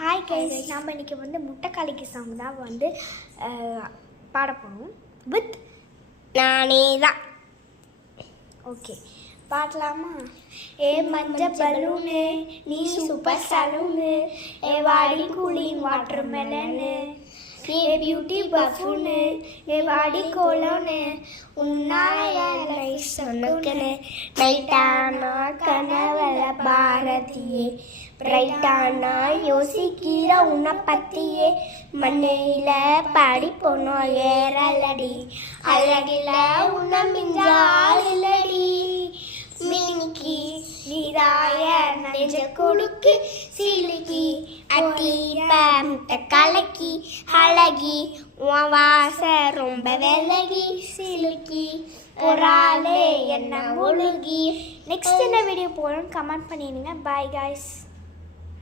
Hi guys, நாம் இன்றைக்கி வந்து முட்டைக்காளிக்கு சாங் தான் வந்து பாட போகிறோம் வித் நானே தான். ஓகே, பாடலாமா? ஏ மஞ்ச பலூனு நீ சூப்பர் சலூனு, ஏ வாடி கூலிங் வாட்டர் மெலனு, ஏ பியூட்டி பஃபூனு, ஏ வாடி கோலோனு, உன்னால சொன்னக்கனு நைட்டானா கனவல பாரதியே, பிரைட்டானா யோசிக்கிற உன்னை பத்தியே, மண்ணையில பாடி போனோம் ஏறலடி, அழகில உன்னை மிஞ்சாலடி, மினிக்கி நீராய நெஞ்ச கொடுக்கு சிலுக்கி அட்டிப்ப முட்டை கலக்கி அழகி உன் வாச ரொம்ப விலகி சிலுக்கி ஒரு என்ன முழுகி. நெக்ஸ்ட் என்ன வீடியோ போகணும்னு கமெண்ட் பண்ணிடுங்க. Bye guys.